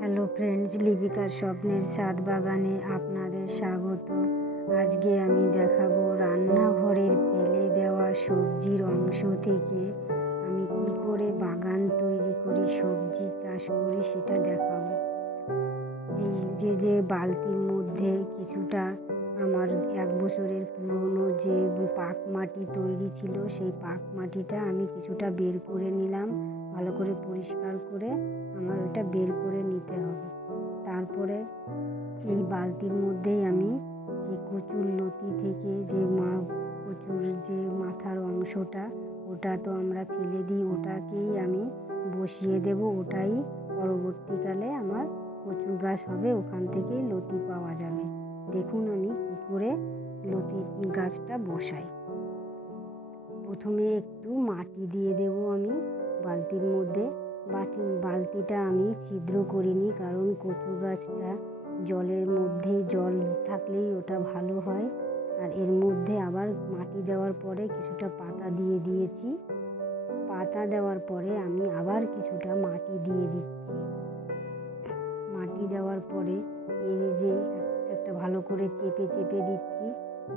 Hello friends, লিপিকার স্বপ্নের স্বাদ বাগানে আপনাদের স্বাগত। আজকে আমি দেখাবো রান্নাঘরের ফেলে দেওয়া সবজির অংশ থেকে আমি কি করে বাগান তৈরি করি, সবজি চাষ করি সেটা দেখাবো। এই যে যে বালতির মধ্যে কিছুটা আমার এক বছরের পুরনো যে পাক মাটি তৈরি ছিল, সেই পাক মাটিটা আমি কিছুটা বের করে নিলাম। ভালো করে পরিষ্কার করে আমার ওটা বের করে নিতে হবে। তারপরে এই বালতির মধ্যেই আমি যে কচুর লতি থেকে যে মা, কচুর যে মাথার অংশটা, ওটা তো আমরা ফেলে দিই, ওটাকেই আমি বসিয়ে দেব, ওটাই পরবর্তীকালে আমার কচু গাছ হবে, ওখান থেকেই লতি পাওয়া যাবে। দেখুন আমি কী করে লতি গাছটা বসাই। প্রথমে একটু মাটি দিয়ে দেব আমি। বালতির মধ্যে। বাটি, বালতিটা আমি ছিদ্র করিনি কারণ কচু গাছটা জলের মধ্যে জল থাকলেই ওটা ভালো হয়। আর এর মধ্যে আবার মাটি দেওয়ার পরে কিছুটা পাতা দিয়ে দিয়েছি। পাতা দেওয়ার পরে আমি আবার কিছুটা মাটি দিয়ে দিচ্ছি। মাটি দেওয়ার পরে এই যে একটা ভালো করে চেপে চেপে দিচ্ছি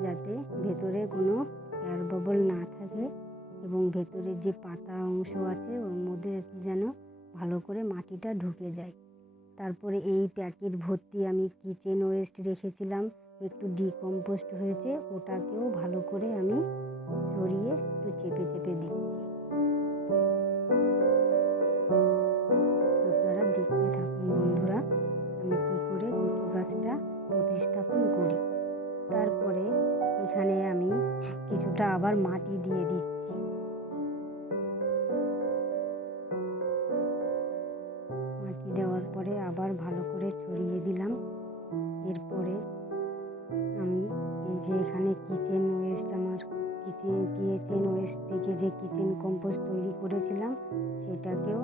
যাতে ভেতরে কোনো এয়ার বাবল না থাকে। এবং ভেতরে যে পাতা অংশ আছে, ওর মধ্যে যেন ভালো করে মাটিটা ঢুকে যায়। তারপরে এই প্যাকেট ভর্তি আমি কিচেন ওয়েস্ট রেখেছিলাম, একটু ডিকম্পোস্ট হয়েছে, ওটাকেও ভালো করে আমি সরিয়ে একটু চেপে চেপে দিচ্ছি। আপনারা দেখতে থাকুন বন্ধুরা, আমি কী করে কচু গাছটা প্রতিস্থাপন করি। তারপরে এখানে আমি কিছুটা আবার মাটি দিয়ে দিচ্ছি। দেওয়ার পরে আবার ভালো করে ছড়িয়ে দিলাম। এরপরে আমি এই যে এখানে কিচেন ওয়েস্ট আমার কিচেন কিচেন ওয়েস্ট থেকে যে কিচেন কম্পোজ তৈরি করেছিলাম, সেটাকেও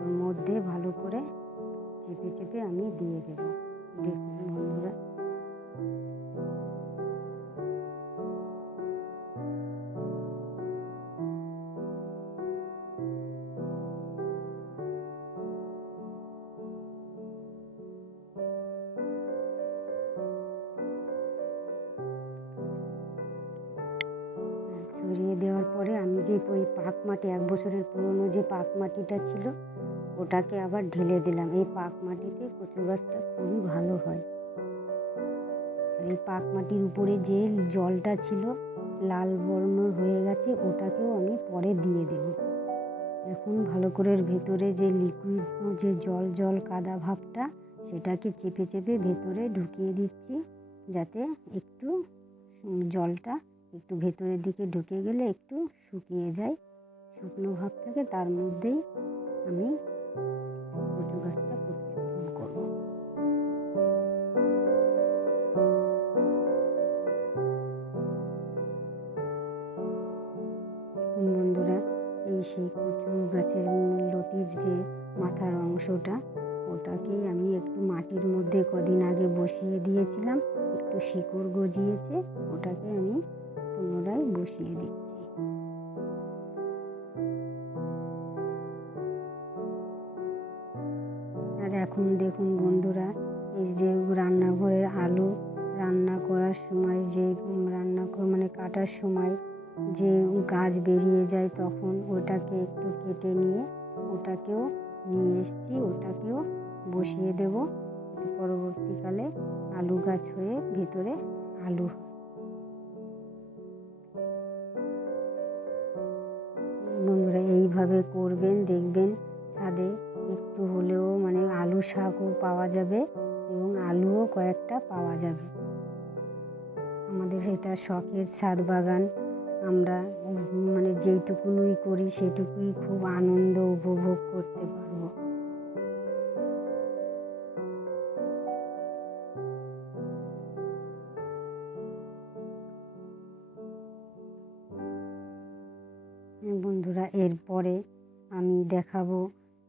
ওর মধ্যে ভালো করে চেপে চেপে আমি দিয়ে দেব। দেখুন বন্ধুরা। যে ওই পাক মাটি, এক বছরের পুরনো যে পাক মাটিটা ছিল, ওটাকে আবার ঢেলে দিলাম। এই পাক মাটিতে কচু গাছটা খুবই ভালো হয়। এই পাক মাটির উপরে যে জলটা ছিল, লাল বর্ণর হয়ে গেছে, ওটাকেও আমি পরে দিয়ে দেব। এখন ভালো করে ভেতরে যে লিকুইড যে জল জল কাদা ভাবটা, সেটাকে চেপে চেপে ভেতরে ঢুকিয়ে দিচ্ছি, যাতে একটু জলটা একটু ভেতরের দিকে ঢুকে গেলে একটু শুকিয়ে যায়। শুকনো ভাব থাকে, তার মধ্যেই আমি কচু গাছটা প্রতিস্থাপন করব। বন্ধুরা, এই সেই কচু গাছের লতির যে মাথার অংশটা, ওটাকেই আমি একটু মাটির মধ্যে কদিন আগে বসিয়ে দিয়েছিলাম, একটু শিকড় গজিয়েছে, ওটাকে আমি পুনরায় বসিয়ে দিচ্ছি। আর এখন দেখুন বন্ধুরা, এই যে রান্নাঘরের আলু, রান্না করার সময় যে রান্না মানে কাটার সময় যে গাছ বেরিয়ে যায় তখন ওটাকে একটু কেটে নিয়ে ওটাকেও নিয়ে এসছি, ওটাকেও বসিয়ে দেব। পরবর্তীকালে আলু গাছ হয়ে ভেতরে আলু এইভাবে করবেন, দেখবেন ছাদে একটু হলেও মানে আলু শাকও পাওয়া যাবে এবং আলুও কয়েকটা পাওয়া যাবে। আমাদের এটা শখের ছাদ বাগান। আমরা মানে যেইটুকুনই করি সেটুকুই খুব আনন্দ উপভোগ করতে পারব। এরপরে আমি দেখাবো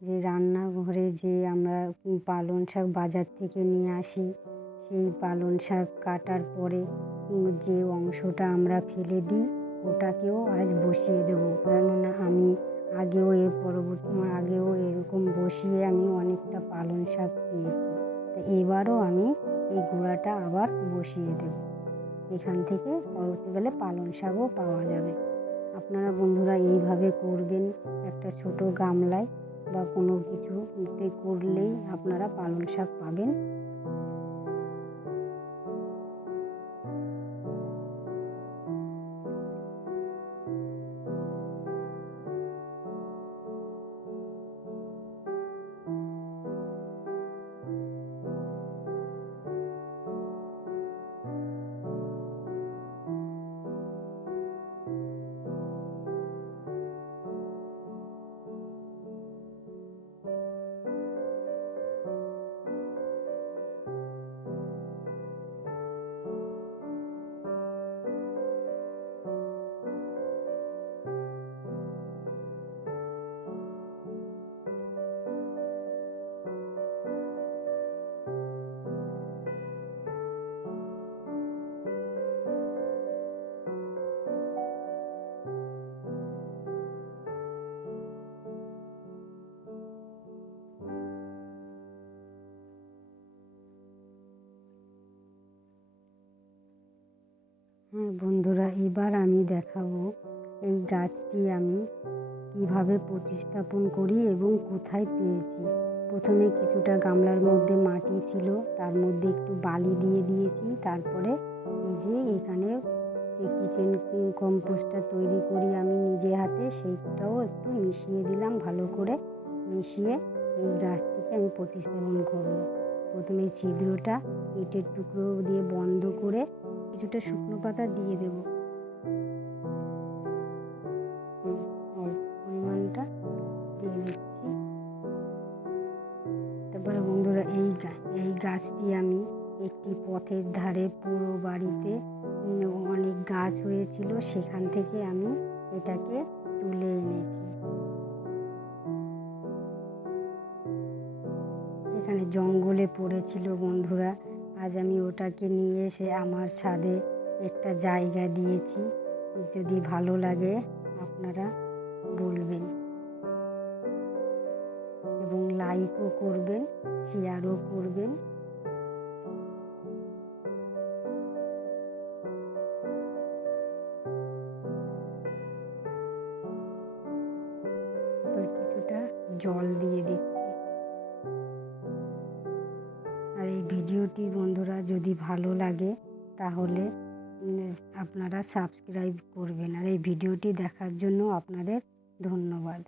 যে রান্নাঘরে যে আমরা পালং শাক বাজার থেকে নিয়ে আসি, সেই পালং শাক কাটার পরে যে অংশটা আমরা ফেলে দিই, ওটাকেও আজ বসিয়ে দেবো। কেননা আমি আগেও এর পরবর্তী, আগেও এরকম বসিয়ে আমি অনেকটা পালং শাক পেয়েছি। তো এবারও আমি এই গোড়াটা আবার বসিয়ে দেব। এখান থেকে পরবর্তীকালে পালং শাকও পাওয়া যাবে। আপনারা বন্ধুরা এইভাবে করবেন একটা ছোট গামলায় বা কোনো কিছুতে করলেই আপনারা পালং শাক পাবেন। বন্ধুরা, এবার আমি দেখাবো এই গাছটি আমি কীভাবে প্রতিস্থাপন করি এবং কোথায় পেয়েছি। প্রথমে কিছুটা গামলার মধ্যে মাটি ছিল, তার মধ্যে একটু বালি দিয়ে দিয়েছি, তারপরে এই যে এখানে যে কিচেন কম্পোস্টটা তৈরি করি আমি নিজে হাতে, সেইটাও একটু মিশিয়ে দিলাম, ভালো করে মিশিয়ে এই গাছটিকে আমি প্রতিস্থাপন করব। প্রথমে ছিদ্রটা, ইটের টুকরো দিয়ে বন্ধ করে কিছুটা শুকনো পাতা দিয়ে দেব। পরিমাণটা দিয়ে দিচ্ছি। তারপরে বন্ধুরা, এই এই গাছটি আমি একটি পথের ধারে পুরো বাড়িতে অনেক গাছ হয়েছিল, সেখান থেকে আমি এটাকে তুলে এনেছি। এখানে জঙ্গলে পড়েছিল বন্ধুরা। আজ আমি ওটাকে নিয়ে এসে আমার ছাদে একটা জায়গা দিয়েছি। যদি ভালো লাগে আপনারা বলবেন। এবং লাইকও করবেন শেয়ারও করবেন। কিছুটা জল দিয়ে দিচ্ছি। ভিডিওটি বন্ধুরা যদি ভালো লাগে, তাহলে আপনারা সাবস্ক্রাইব করবেন। আর এই ভিডিওটি দেখার জন্য আপনাদের ধন্যবাদ।